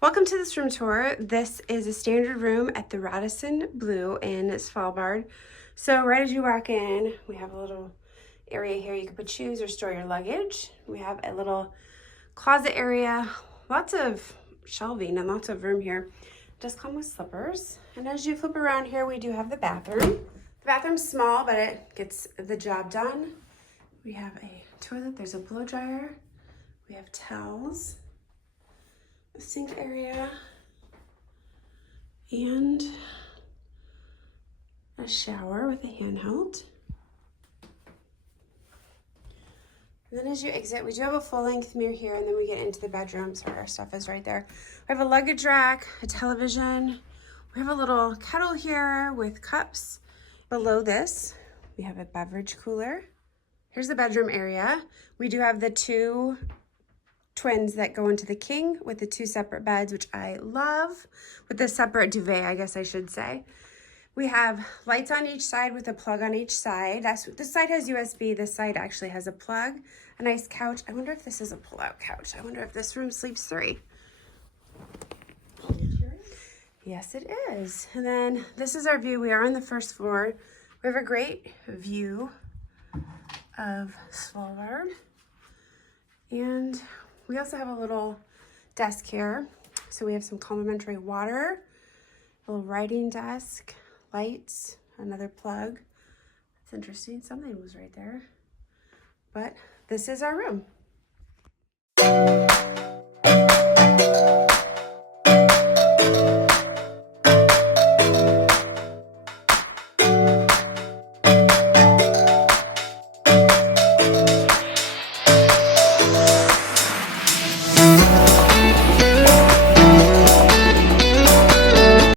Welcome to this room tour. This is a standard room at the Radisson Blu in Svalbard. So right as you walk in, we have a little area here. You can put shoes or store your luggage. We have a little closet area, lots of shelving and lots of room here. It does come with slippers. And as you flip around here, we do have the bathroom. The bathroom's small, but it gets the job done. We have a toilet, there's a blow dryer. We have towels, a sink area, and a shower with a handheld. And then as you exit, we do have a full-length mirror here, and then we get into the bedrooms where our stuff is right there. We have a luggage rack, a television. We have a little kettle here with cups. Below this, we have a beverage cooler. Here's the bedroom area. We do have the two twins that go into the king with the two separate beds, which I love, with the separate duvet, I guess I should say. We have lights on each side with a plug on each side. This side has USB, this side actually has a plug. A nice couch. I wonder if this is a pull-out couch. I wonder if this room sleeps three. Yes, it is. And then this is our view. We are on the first floor. We have a great view of Svalbard. And we also have a little desk here. So we have some complimentary water, a little writing desk, lights, another plug. That's interesting. Something was right there. But this is our room.